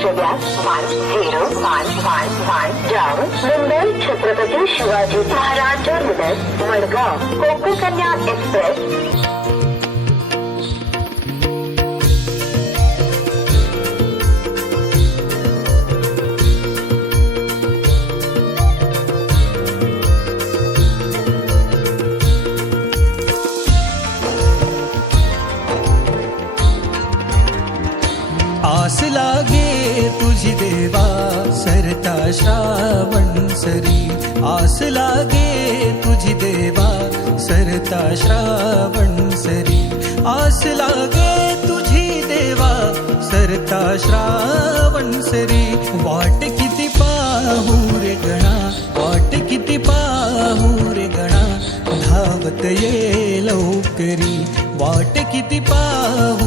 लक्ष द्या 1011 जाऊन मुंबई छत्रपती शिवाजी महाराज टर्मिनस मडगाव कोकण एक्सप्रेस। आस लागे तुझी देवा सरता श्रावण सरी, आस लागे तुझी देवा सरता श्रावण सरी, आस लागे तुझी देवा सरता श्रावण सरी। वाट किती पाहू रे गणा, वाट किती पाहू रे गणा, धावत ये लवकरी, वाट किती पाहू